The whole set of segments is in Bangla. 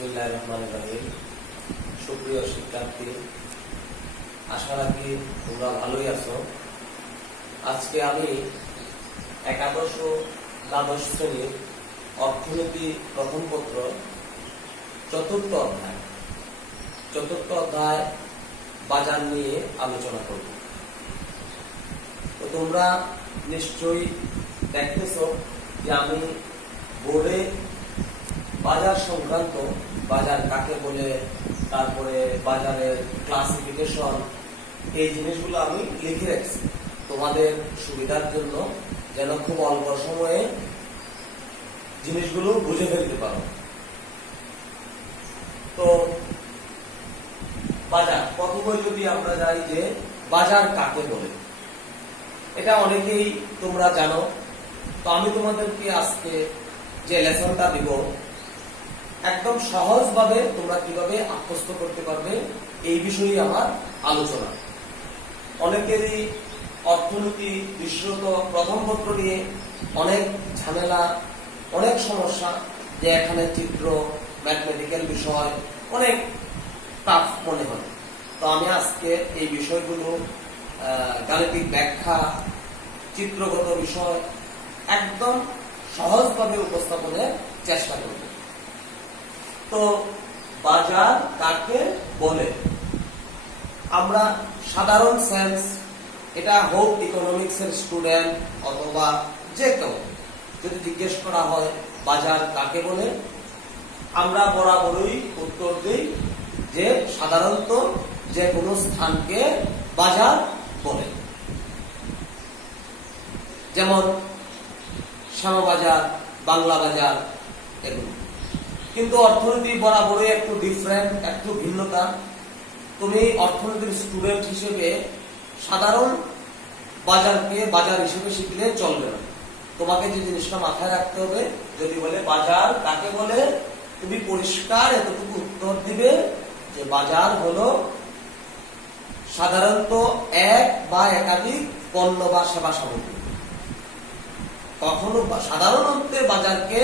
বিসমিল্লাহির রহমানির রহিম। সুপ্রিয় শিক্ষার্থী, আশা রাখি তোমরা ভালোই আছো। আজকে আমি একাদশ ও দ্বাদশ শ্রেণীর অর্থনীতি প্রথম পত্র চতুর্থ অধ্যায় বাজার নিয়ে আলোচনা করব। তো তোমরা নিশ্চয়ই দেখতেছো যে আমি বোর্ডে বাজার সংক্রান্ত, বাজার কাকে বলে, তারপরে বাজারের ক্লাসিফিকেশন, এই জিনিসগুলো আমি লিখে রাখছি তোমাদের সুবিধার জন্য, যেন খুব অল্প সময়ে জিনিসগুলো বুঝে ফেলতে পারো। তো বাজার প্রথমে যদি আমরা যাই যে বাজার কাকে বলে, এটা অনেকেই তোমরা জানো। তো আমি তোমাদেরকে আজকে যে লেসনটা দিব একদম সহজভাবে তোমরা কিভাবে আত্মস্থ করতে পারবে এই বিষয়ে আমার আলোচনা। অনেকেরই অর্থনীতি বিশেষত প্রথম পত্র নিয়ে অনেক ঝামেলা, অনেক সমস্যা, যে এখানে চিত্র, ম্যাথমেটিক্যাল বিষয় অনেক টাফ মনে হয়। তো আমি আজকে এই বিষয়গুলো গাণিতিক ব্যাখ্যা, চিত্রগত বিষয় একদম সহজভাবে উপস্থাপনের চেষ্টা করব। তো বাজার কাকে বলে, আমরা সাধারণ সেন্স, এটা হোক ইকোনমিক্সের স্টুডেন্ট অথবা যে কেউ যদি জিজ্ঞেস করা হয় বাজার কাকে বলে, আমরা বরাবরই উত্তর দিই যে সাধারণত যে কোনো স্থানকে বাজার বলে। যেমন শ্যামবাজার, বাংলা বাজার এগুলো। কিন্তু অর্থনীতি বরাবরই একটু ডিফারেন্ট, একটু ভিন্নতা। তুমি অর্থনীতির স্টুডেন্ট হিসেবে সাধারণ বাজারকে বাজার হিসেবে শিখলে চলবে না। তোমাকে যে জিনিসটা মাথায় রাখতে হবে, যদি বলে বাজার কাকে বলে, তুমি পরিষ্কার এতটুকু উত্তর দিবে যে বাজার হলো সাধারণত এক বা একাধিক পণ্য বা সেবা সামগ্রী। কখনো সাধারণ অর্থে বাজারকে,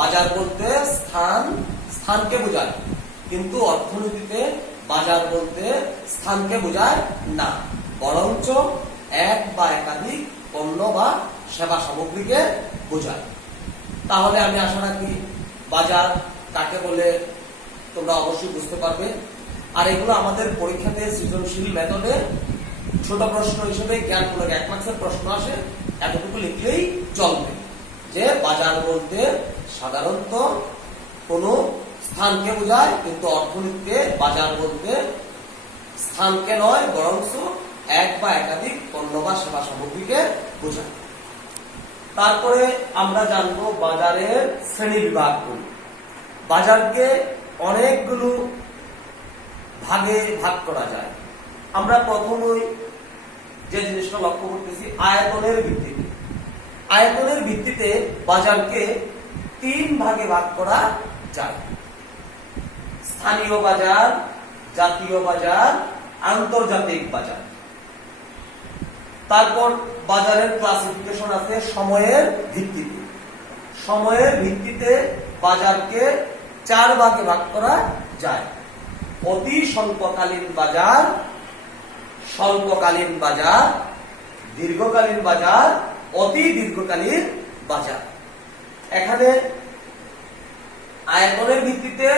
বাজার বলতে স্থানকে বোঝায়, কিন্তু অর্থনীতিতে বাজার বলতে স্থানকে বোঝায় না, বরঞ্চ এক বা একাধিক পণ্য বা সেবা সামগ্রীকে বোঝায়। তাহলে আমি আশা রাখি বাজার কাকে বলে তোমরা অবশ্যই বুঝতে পারবে। আর এগুলো আমাদের পরীক্ষাতে সৃজনশীল মেথডে ছোট প্রশ্ন হিসেবে জ্ঞানমূলক 1 মার্কসের প্রশ্ন আসে, এতটুকু লিখলেই চলবে যে বাজার বলতে সাধারণত কোনো স্থানকে বোঝায়, কিন্তু অর্থনীতিতে বাজার বলতে স্থানকে নয়, বরঞ্চ এক বা একাধিক পণ্য বা সেবা সামগ্রীকে বোঝায়। তারপরে আমরা জানবো বাজারের শ্রেণী বিভাগগুলো। বাজারকে অনেকগুলো ভাগে ভাগ করা যায়। আমরা প্রথমেই যে জিনিসটা লক্ষ্য করতেছি আয়তনের ভিত্তিতে। আয়তনের ভিত্তিতে বাজারকে 3 ভাগে ভাগ করা যায়: স্থানীয় বাজার, জাতীয় বাজার, আন্তর্জাতিক বাজার। তারপর বাজারের ক্লাসিফিকেশন আছে সময়ের ভিত্তিতে। সময়ের ভিত্তিতে বাজারকে 4 ভাগে ভাগ করা যায়: অতি স্বল্পকালীন বাজার, স্বল্পকালীন বাজার, দীর্ঘকালীন বাজার, অতি দীর্ঘকালীন বাজার। এখানে আয়তনের ভিত্তিতে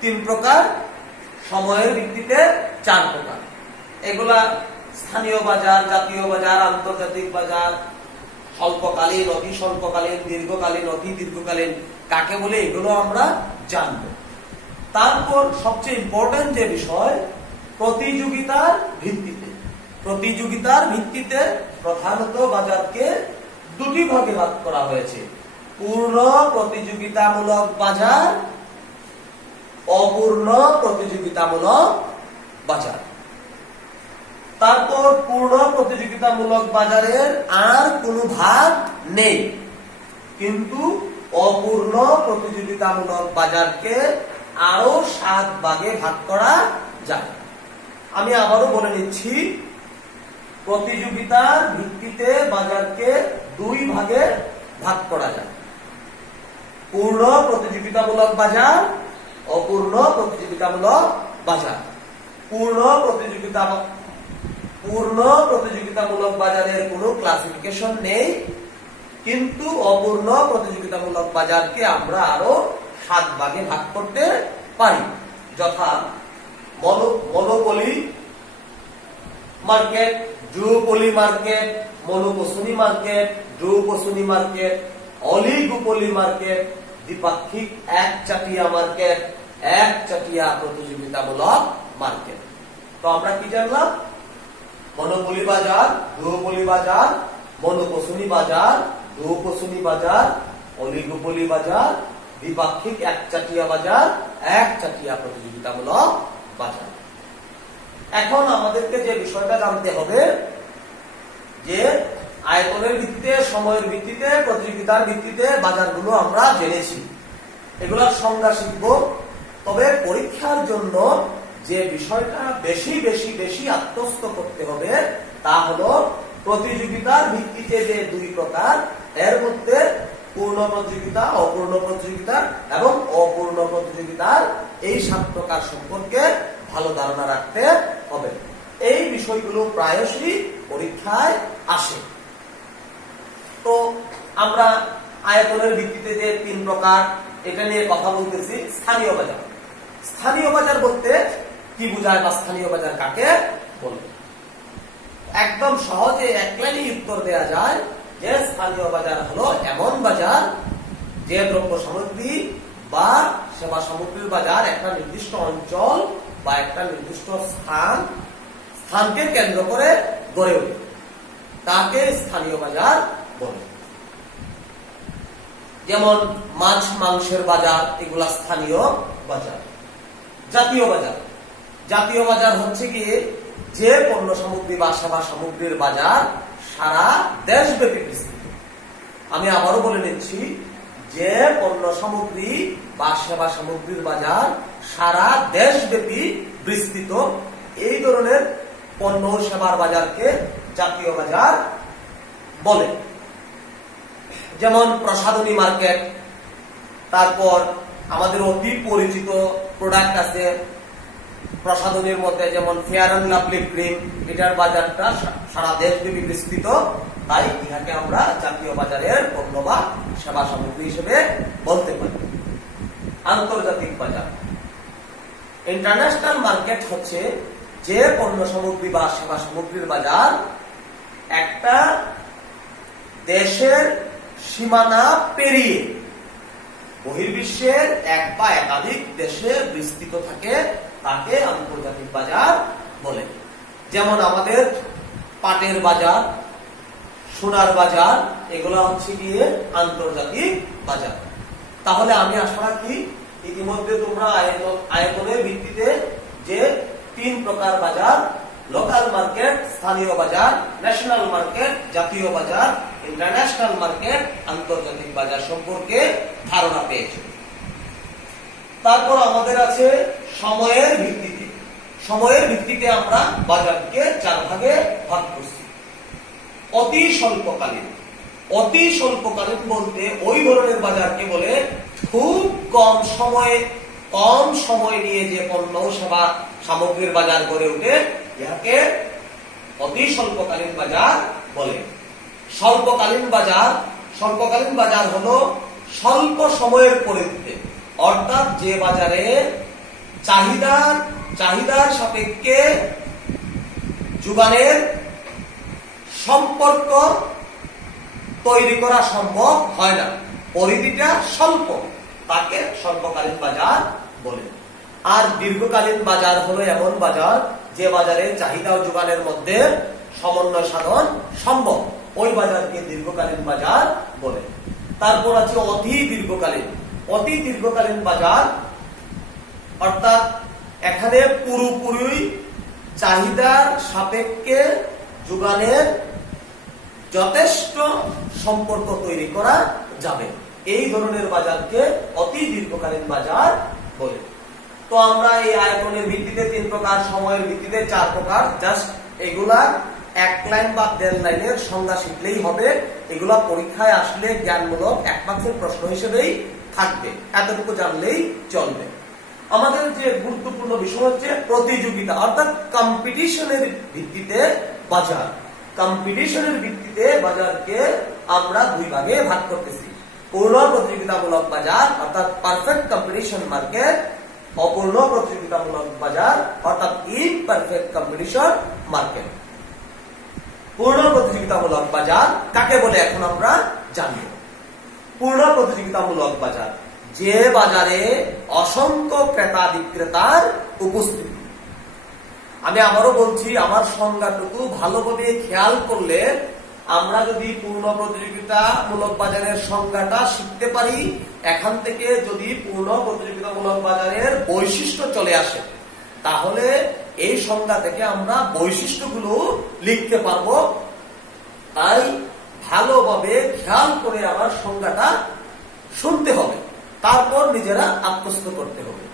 3 প্রকার, সময়ের ভিত্তিতে 4 প্রকার। এগুলা স্থানীয় বাজার, জাতীয় বাজার, আন্তর্জাতিক বাজার, স্বল্পকালীন, অতি স্বল্পকালীন, দীর্ঘকালীন, অতি দীর্ঘকালীন কাকে বলে, এগুলো আমরা জানব। তারপর সবচেয়ে ইম্পর্টেন্ট যে বিষয়, প্রতিযোগিতার ভিত্তিতে। প্রতিযোগিতার ভিত্তিতে প্রধানত বাজারকে 2টি ভাগে ভাগ করা হয়েছে: পূর্ণ প্রতিযোগিতামূলক বাজার, অপূর্ণ প্রতিযোগিতামূলক বাজার। তারপর পূর্ণ প্রতিযোগিতামূলক বাজারের আর কোনো ভাগ নেই, কিন্তু অপূর্ণ প্রতিযোগিতামূলক বাজারকে আরো 7 ভাগে ভাগ করা যায়। আমি আবারও বলে নিচ্ছি, প্রতিযোগিতার ভিত্তিতে বাজারকে 2 ভাগে ভাগ করা যায়: পূর্ণ প্রতিযোগিতামূলক বাজার অপূর্ণ প্রতিযোগিতামূলক বাজার। পূর্ণ প্রতিযোগিতামূলক বাজারের কোনো ক্লাসিফিকেশন নেই, কিন্তু অপূর্ণ প্রতিযোগিতামূলক বাজারকে আমরা আরো 7 ভাগে ভাগ করতে পারি, যথা monopoly market, duopoly market, monopsony market, duopsony market, oligopoly market, দ্বিপাক্ষিক একচাটিয়া মার্কেট, একচাটিয়া প্রতিযোগিতামূলক মার্কেট। তো আমরা কি জানলাম? মনোপলি বাজার, ডুওপলি বাজার, মনোপসনি বাজার, ডুওপসনি বাজার, অলিগোপলি বাজার, দ্বিপাক্ষিক একচাটিয়া বাজার, একচাটিয়া প্রতিযোগিতামূলক বাজার। এখন আমাদেরকে যে বিষয়টা জানতে হবে যে আয়তনের ভিত্তিতে, সময়ের ভিত্তিতে, প্রতিযোগিতার ভিত্তিতে বাজারগুলো আমরা জেনেছি, এগুলোর সংজ্ঞা শিখব। তবে পরীক্ষার জন্য যে বিষয়টা বেশি বেশি বেশি আত্মস্থ করতে হবে তা হলো প্রতিযোগিতার ভিত্তিতে যে 2 প্রকার, এর মধ্যে পূর্ণ প্রতিযোগিতা, অপূর্ণ প্রতিযোগিতা এবং অপূর্ণ প্রতিযোগিতার এই 7 প্রকার সম্পর্কে ভালো ধারণা রাখতে হবে। এই বিষয়গুলো প্রায়শই পরীক্ষায় আসে। তো আমরা আয়তনের ভিত্তিতে যে 3 প্রকার, এটা নিয়ে কথা বলতেছি। স্থানীয় বাজার, স্থানীয় বাজার বলতে কি বোঝায় বা স্থানীয় বাজার কাকে বলে? একদম সহজে এক লাইনে উত্তর দেওয়া যায় যে স্থানীয় বাজার হলো এমন বাজার যে দ্রব্য সামগ্রী বা সেবা সামগ্রীর বাজার একটা নির্দিষ্ট অঞ্চল বা একটা নির্দিষ্ট স্থানকে কেন্দ্র করে গড়ে ওঠে, তাকে স্থানীয় বাজার বলে। যেমন মাছ মাংসের বাজার, এগুলা স্থানীয় বাজার। জাতীয় বাজার, জাতীয় বাজার হচ্ছে কি যে পণ্য সামগ্রী বা সেবা সামগ্রীর বাজার সারা দেশব্যাপী বিস্তৃত। আমি আবারও বলে নিচ্ছি, যে পণ্য সামগ্রী বা সেবা সামগ্রীর বাজার সারা দেশব্যাপী বিস্তৃত, এই ধরনের পণ্য ও সেবার বাজারকে জাতীয় বাজার বলে। যেমন প্রসাধনী মার্কেট, তারপর আমাদের অতি পরিচিত প্রোডাক্ট আছে প্রসাধনীর মধ্যে, যেমন ফেয়ার অ্যান্ড লাভলি ক্রিম, এটার বাজারটা সারা দেশব্যাপী বিস্তৃত, তাই ইহাকে আমরা জাতীয় বাজারের পণ্য বা সেবা সামগ্রী হিসেবে বলতে পারি। আন্তর্জাতিক বাজার, ইন্টারন্যাশনাল মার্কেট হচ্ছে যে পণ্য সামগ্রী বা সেবা সামগ্রীর বাজার একটা দেশের সীমানা পেরিয়ে বহির্বিশ্বের এক বা একাধিক দেশে বিস্তৃত থাকে, তাকে আন্তর্জাতিক বাজার বলে। যেমন আমাদের পাটের বাজার, সোনার বাজার, এগুলো হচ্ছে গিয়ে আন্তর্জাতিক বাজার। তাহলে আমি আশা রাখি ইতিমধ্যে তোমরা আয়তনের ভিত্তিতে যে 3 প্রকার বাজার, লোকাল মার্কেট, স্থানীয় বাজার, ন্যাশনাল মার্কেট, জাতীয় বাজার, ইন্টারন্যাশনাল মার্কেট, আন্তর্জাতিক বাজার সম্পর্কে ধারণা পেয়েছে। তারপর আমাদের আছে সময়ের ভিত্তিতে। সময়ের ভিত্তিতে আমরা বাজারকে 4 ভাগে ভাগ করছি। অতি স্বল্পকালীন, অতি স্বল্পকালীন বলতে ওই ধরনের বাজারকে বলে খুব কম সময় নিয়ে যে পণ্য সেবা সামগ্রীর বাজার গড়ে ওঠে, ইহাকে অতি স্বল্পকালীন বাজার বলে। স্বল্পকালীন বাজার, স্বল্পকালীন বাজার হলো স্বল্প সময়ের পরিধিতে, অর্থাৎ যে বাজারে চাহিদার সাপেক্ষে যোগানের সম্পর্ক তৈরি করা সম্ভব হয় না, পরিধিটা স্বল্প, তাকে স্বল্পকালীন বাজার বলে। আর দীর্ঘকালীন বাজার হলো এমন বাজার যে বাজারে চাহিদা ও যোগানের মধ্যে সমন্বয় সাধন সম্ভব, ওই বাজারকে দীর্ঘকালীন বাজার বলে। তারপর আছে অতি দীর্ঘকালীন। অতি দীর্ঘকালীন বাজার অর্থাৎ এখানে পুরোপুরি চাহিদার সাপেক্ষে যোগানের যথেষ্ট সম্পর্ক তৈরি করা যাবে, এই ধরনের বাজারকে অতি দীর্ঘকালীন বাজার বলে। তো আমরা এই আয়তনের ভিত্তিতে 3 প্রকার, সময়ের ভিত্তিতে 4 প্রকার, জাস্ট এগুলা 1 লাইন বা 1.5 লাইনের সংজ্ঞা শিখলেই হবে। এগুলা পরীক্ষায় আসলে জ্ঞানমূলক 1 মার্কের প্রশ্ন হিসেবেই থাকবে, এতটুকু জানলেই চলবে। আমাদের যে গুরুত্বপূর্ণ বিষয় হচ্ছে প্রতিযোগিতা, অর্থাৎ কম্পিটিশনের ভিত্তিতে বাজার। কম্পিটিশনের ভিত্তিতে বাজারকে আমরা দুই ভাগে ভাগ করতেছি, পূর্ণ প্রতিযোগিতামূলক বাজার অর্থাৎ পারফেক্ট কম্পিটিশন মার্কেট, অপূর্ণ প্রতিযোগিতামূলক বাজার অর্থাৎ ইমপারফেক্ট কম্পিটিশন মার্কেট। পূর্ণ প্রতিযোগিতামূলক বাজার কাকে বলে এখন আমরা জানব। পূর্ণ প্রতিযোগিতামূলক বাজার যে বাজারে অসংখ্য ক্রেতা বিক্রেতার উপস্থিতি। আমি আবারও বলছি, আমার সংজ্ঞাটুকু ভালোভাবে খেয়াল করলে আমরা যদি পূর্ণ প্রতিযোগিতামূলক বাজারের সংজ্ঞাটা শিখতে পারি, এখান থেকে যদি পূর্ণ প্রতিযোগিতামূলক বাজারের বৈশিষ্ট্য চলে আসে, তাহলে এই সংজ্ঞা থেকে আমরা বৈশিষ্ট্যগুলো লিখতে পারবো। তাই ভালোভাবে খেয়াল করে আমার সংজ্ঞাটা শুনতে হবে, তারপর নিজেরা আত্মস্থ করতে হবে।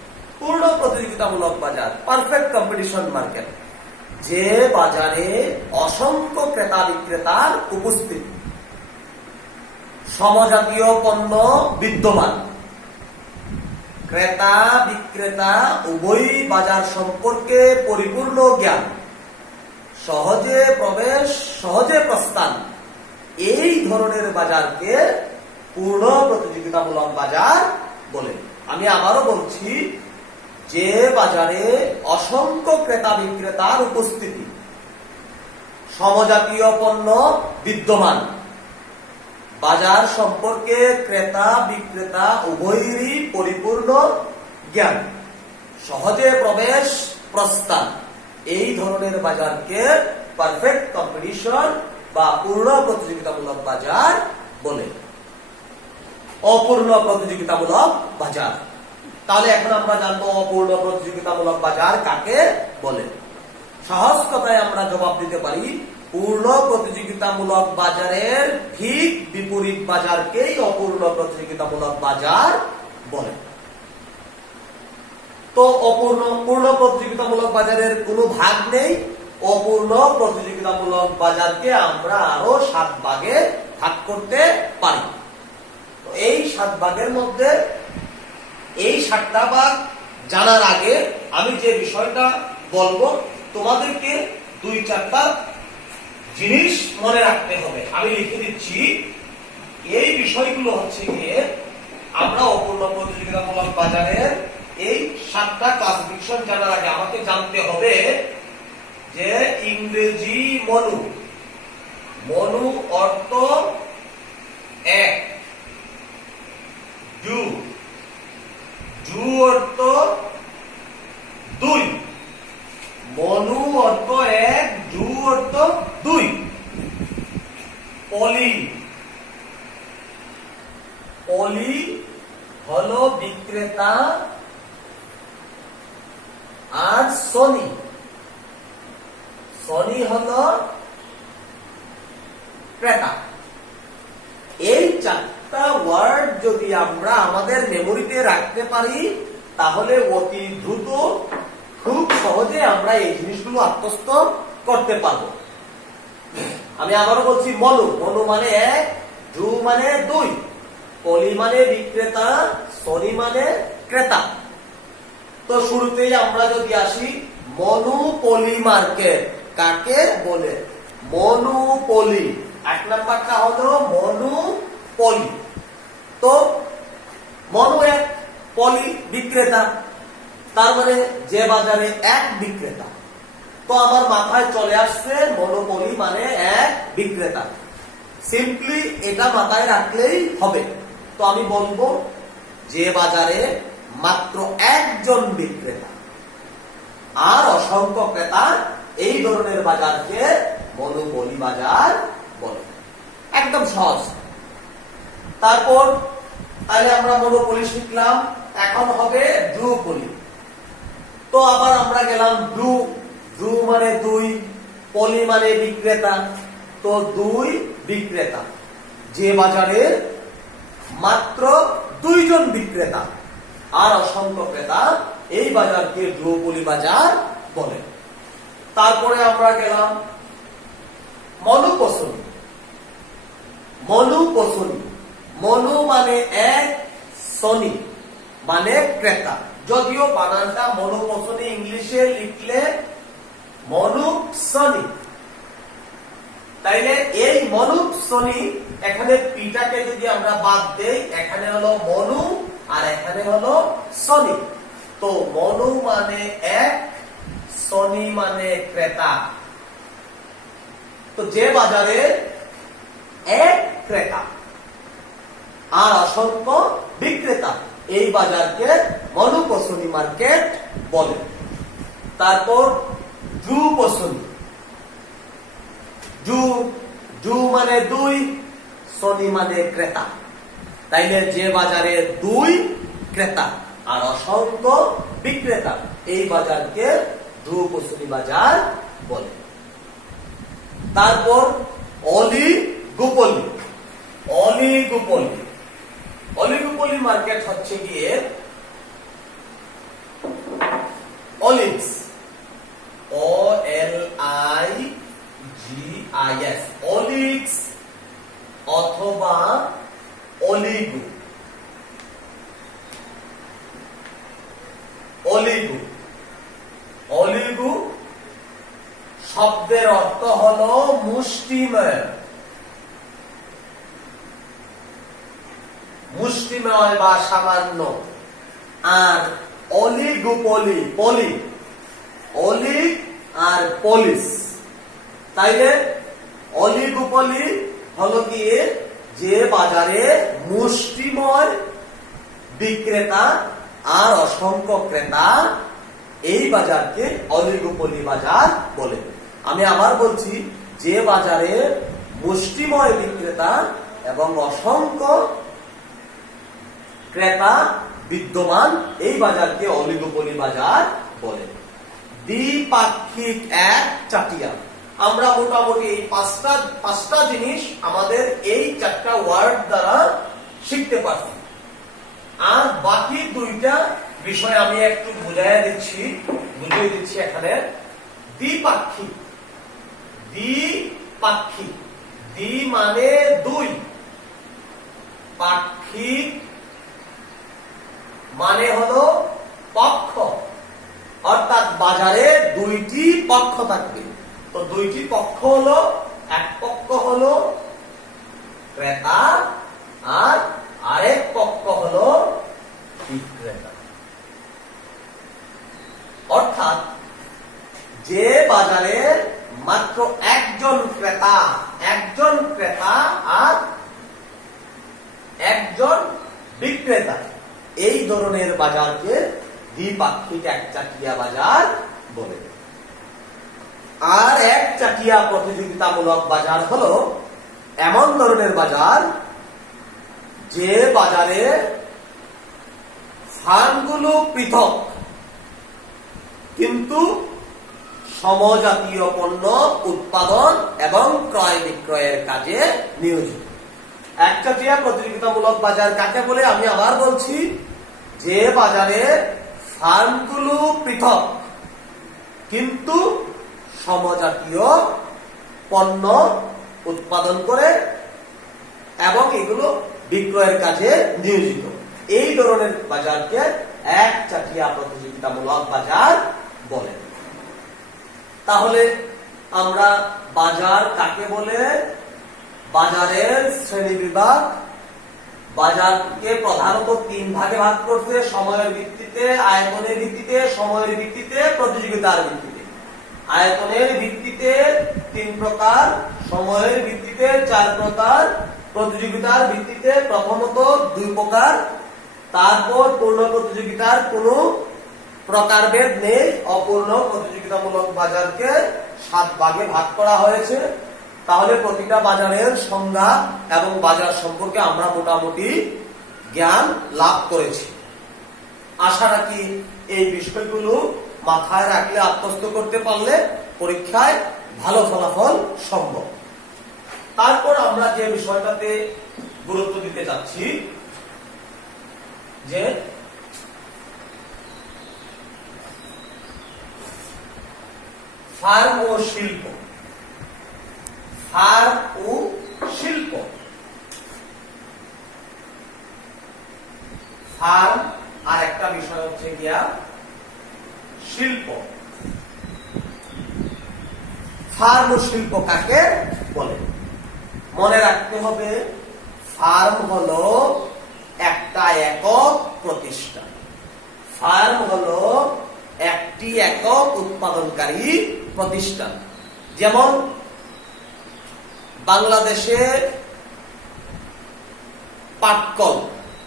পূর্ণ প্রতিযোগিতামূলক বাজার পারফেক্ট কম্পিটিশন মার্কেট যে বাজারে অসংখ্য ক্রেতা বিক্রেতার উপস্থিতি, সমজাতীয় পণ্য বিদ্যমান, ক্রেতা বিক্রেতা উভয়ই বাজার সম্পর্কে পরিপূর্ণ জ্ঞান, সহজে প্রবেশ সহজে প্রস্থান, এই ধরনের বাজারকে পূর্ণ প্রতিযোগিতামূলক বাজার বলে। আমি আবারও বলছি, যে বাজারে অসংখ্য ক্রেতা বিক্রেতার উপস্থিতি, সমজাতীয় পণ্য বিদ্যমান, বাজার সম্পর্কে ক্রেতা বিক্রেতা উভয়েরই পরিপূর্ণ জ্ঞান, সহজে প্রবেশ প্রস্থান, এই ধরনের বাজারকে পারফেক্ট কম্পিটিশন বা পূর্ণ প্রতিযোগিতামূলক বাজার বলে। অপূর্ণ প্রতিযোগিতামূলক বাজার, তাহলে এখন আমরা জানবো অপূর্ণ প্রতিযোগিতামূলক বাজার কাকে বলে। সহজ কথায় আমরা জবাব দিতে পারি, পূর্ণ প্রতিযোগিতামূলক বাজারের ঠিক বিপরীত বাজারকেই অপূর্ণ প্রতিযোগিতামূলক বাজার বলে। তো পূর্ণ প্রতিযোগিতামূলক বাজারের কোনো ভাগ নেই। অপূর্ণ প্রতিযোগিতামূলক বাজারকে আমরা আরো 7 ভাগে ভাগ করতে পারি। তো এই 7 ভাগের মধ্যে এই 7টা ভাগ জানার আগে আমি যে বিষয়টা বলবো, তোমাদেরকে 2-4টা জিনিস মনে রাখতে হবে। আমি লিখে দিচ্ছি, এই বিষয়গুলো হচ্ছে গিয়ে আমরা অপূর্ণ প্রতিযোগিতামূলক বাজারের এই 7টা ক্লাসিফিকেশন জানার আগে আমাকে জানতে হবে যে ইংরেজি মনু, মনু অর্থ এক, জু, জু অর্থ 2, মনু অর্থ 1, জু অর্থ 2। পলি, পলি হলো বিক্রেতা, আর সনি, সনি হলো ক্রেতা। এই 4টা ওয়ার্ড যদি আমরা আমাদের মেমোরিতে রাখতে পারি, তাহলে অতি দ্রুত খুব সহজে আমরা এই জিনিসগুলো আত্মস্থ করতে পারবো। আমি আবারও বলছি, মনু, মনু মানে 1, জু মানে 2, পলি মানে বিক্রেতা, সনি মানে ক্রেতা। তো শুরুতেই আমরা যদি আসি, মনোপলি মার্কেট কাকে বলে? মনোপলি, 8 নাম্বারটা হলো মনোপলি। তো মনো 1, পলি বিক্রেতা, তার মানে যে বাজারে 1 বিক্রেতা। তো আমার মাথায় চলে আসছে মনোপলি মানে 1 বিক্রেতা। সিম্পলি এটা মাথায় রাখলেই হবে। তো আমি বলবো, যে বাজারে মাত্র 1 জন বিক্রেতা আর অসংখ্য ক্রেতা, এই ধরনের বাজারকে মনোপলি বাজার বলে। একদম সহজ। তারপর তাহলে আমরা মনোপলি শিখলাম, এখন হবে ডুওপলি। তো আবার আমরা গেলাম ডু, ডু মানে 2, পলি মানে বিক্রেতা। তো 2 বিক্রেতা, যে বাজারে মাত্র 2 জন বিক্রেতা আর অসংখ্য ক্রেতা, এই বাজারকে ডুওপলি বাজার বলে। তারপরে আমরা গেলাম মনোপসনি। মনোপসনি, মনো মানে 1, সনি মানে ক্রেতা। যদিও বানানটা মনোপসনি, ইংলিশে লিখলে মনুপসনি। তাইলে এই মনুপসনি, এখানে পিটাকে যদি আমরা বাদ দেই, এখানে হলো মনু আর এখানে হলো সনি। তো মনু মানে এক, সনি মানে ক্রেতা। তো যে বাজারে এক ক্রেতা আর অসংখ্য বিক্রেতা, এই বাজারকে মনুপসনি মার্কেট বলে। তারপর দ্রুপসনি, জু মানে দুই, সনি মানে ক্রেতা। তাইলে যে বাজারে দুই ক্রেতা আর অসংখ্য বিক্রেতা, এই বাজারকে দ্রুপসনি বাজার বলে। তারপর অলিগোপলি, অলিগোপলি মার্কেট হচ্ছে গিয়ে অলিগস, OLIGIS, অলিগস অথবা অলিগো। অলিগো শব্দের অর্থ হলো মুষ্টিময়, মুষ্টিময় বা সামান্য। আর অলিগোপলি, অলিগ আর পলিস। তাইলে অলিগোপলি হলো গিয়ে যে বাজারে মুষ্টিময় বিক্রেতা আর অসংখ্য ক্রেতা, এই বাজারকে অলিগোপলি বাজার বলে। আমি আবার বলছি, যে বাজারে মুষ্টিময় বিক্রেতা এবং অসংখ্য ক্রেতা বিদ্যমান, এই বাজারকে অলিগোপলি বাজার বলে। দ্বিপাক্ষিক এক চাটিয়া, আমরা মোটামুটি এই পাঁচটা জিনিস আমাদের এই চারটা ওয়ার্ড দ্বারা শিখতে পারছি। আর বাকি দুইটা বিষয় আমি একটু বুঝিয়ে দিচ্ছি এখানে। দ্বিপাক্ষিক, দ্বি মানে দুই, পাক্ষিক মানে হলো পক্ষ, অর্থাৎ বাজারে দুইটি পক্ষ থাকবে। তো দুইটি পক্ষ হলো, এক পক্ষ হলো ক্রেতা আর আরেক পক্ষ হলো বিক্রেতা। অর্থাৎ যে বাজারে মাত্র একজন ক্রেতা আর একজন বিক্রেতা, এই ধরনের বাজারকে দ্বিপাক্ষিক একচাটিয়া বাজার বলে। আর একচাটিয়া প্রতিযোগিতামূলক বাজার হলো এমন ধরনের বাজার যে বাজারে ফার্মগুলো পৃথক কিন্তু সমজাতীয় পণ্য উৎপাদন এবং ক্রয় বিক্রয়ের কাজে নিয়োজিত। একচাটিয়া প্রতিযোগিতামূলক বাজার কাকে বলে আমি আবার বলছি, যে বাজারে ফার্মগুলো পৃথক কিন্তু সমজাতীয় পণ্য উৎপাদন করে এবং এগুলো বিক্রয়ের কাজে নিয়োজিত, এই ধরনের বাজারকে একচাটিয়া প্রতিযোগিতামূলক বাজার বলে। তাহলে আমরা বাজার কাকে বলে, বাজারের শ্রেণী বিভাগ, বাজারকে প্রধানত তিন ভাগে ভাগ করতে: সময়ের ভিত্তিতে, আয়তনের ভিত্তিতে, সময়ের ভিত্তিতে, প্রতিযোগিতার ভিত্তিতে। আয়তনের ভিত্তিতে 3 প্রকার, সময়ের ভিত্তিতে 4 প্রকার, প্রতিযোগিতার ভিত্তিতে প্রথমত 2 প্রকার। তারপর পূর্ণ প্রতিযোগিতার কোনো প্রকারভেদ নেই। অপূর্ণ প্রতিযোগিতামূলক বাজারকে 7 ভাগে ভাগ করা হয়েছে। তাহলে প্রতিটা বাজারের সংজ্ঞা এবং বাজার সম্পর্কে আমরা মোটামুটি জ্ঞান লাভ করেছি। আশা রাখি এই বিষয়গুলো মাথায় রাখলে, আত্মস্থ করতে পারলে পরীক্ষায় ভালো ফলাফল সম্ভব। তারপর আমরা যে বিষয়টাতে গুরুত্ব দিতে যাচ্ছি, যে ফার্ম ও শিল্প। ফার্ম ও শিল্প। ফার্ম আর একটা বিষয় হচ্ছে গিয়া শিল্প। ফার্ম শিল্প কাকে বলে? মনে রাখতে হবে, ফার্ম হলো একটা একক প্রতিষ্ঠান। ফার্ম হলো একটি একক উৎপাদনকারী প্রতিষ্ঠান। যেমন বাংলাদেশে পাটকল,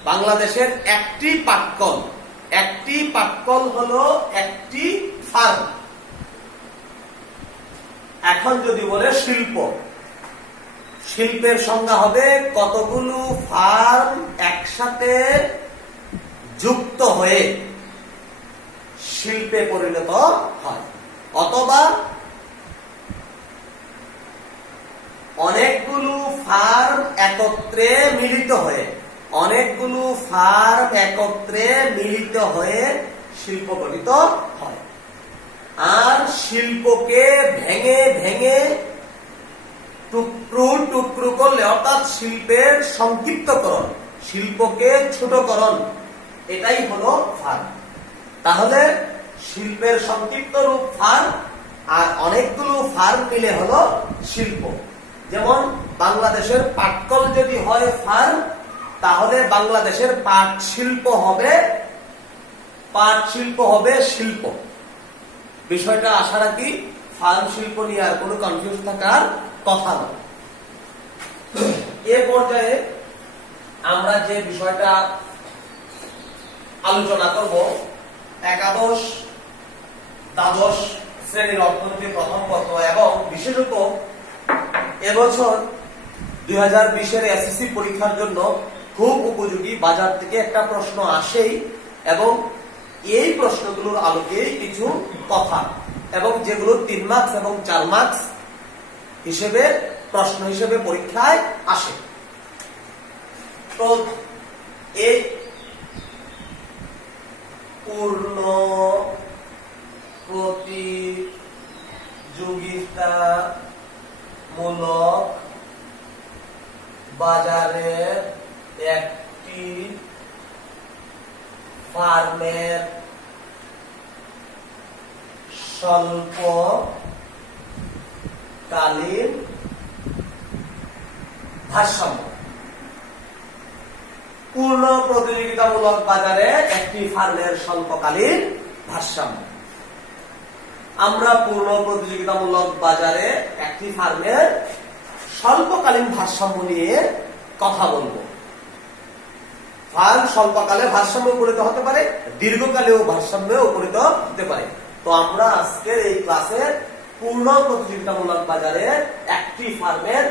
বাংলাদেশের একটি পাটকল হলো একটি ফার্ম। এখন যদি বলে শিল্প, শিল্পের সংজ্ঞা হবে কতগুলো ফার্ম একসাথে যুক্ত হয়ে শিল্পে পরিণত হয়, অথবা অনেকগুলো ফার্ম একত্রে মিলিত হয়ে শিল্প গঠিত হয়। আর শিল্পকে ভেঙে ভেঙে টুকরো করলে, অর্থাৎ শিল্পের সংক্ষিপ্তকরণ, শিল্পকে ছোটকরণ, এটাই হলো ফার্ম। তাহলে শিল্পের সংক্ষিপ্ত রূপ ফার্ম, আর অনেকগুলো ফার্ম মিলে হলো শিল্প। যেমন বাংলাদেশের পাটকল যদি হয় ফার্ম, তাহলে বাংলাদেশের পাট শিল্প হবে শিল্প। বিষয়টা আশা রাখি ফার্ম শিল্প নিয়ে আর কোনো কনফিউজ থাকার কথা নয়। এ পর্যায়ে আমরা যে বিষয়টা আলোচনা করব, একাদশ দ্বাদশ শ্রেণীর অর্থনীতি প্রথম পত্র, এবং বিশেষত এবছর 2020-এর এসএসসি পরীক্ষার জন্য খুব উপযোগী। বাজার থেকে একটা প্রশ্ন আসেই, এবং এই প্রশ্নগুলোর আলোকে কিছু কথা, এবং যেগুলো 3 মার্কস এবং 4 মার্কস হিসেবে প্রশ্ন হিসেবে পরীক্ষায় আসে। তো এই পূর্ণ প্রতিযোগিতামূলক বাজারের একটি ফার্মের স্বল্পকালীন ভারসাম্য। পূর্ণ প্রতিযোগিতামূলক বাজারে একটি ফার্মের স্বল্পকালীন ভারসাম্য। আমরা পূর্ণ প্রতিযোগিতামূলক বাজারে একটি ফার্মের স্বল্পকালীন ভারসাম্য নিয়ে কথা বলবো। ফার্ম স্বল্পকালে ভারসাম্য উপনীত হতে পারে, দীর্ঘকালেও ভারসাম্যে উপনীত হতে পারে। তো আমরা আজকের এই ক্লাসে পূর্ণ প্রতিযোগিতামূলক বাজারে একটি ফার্মের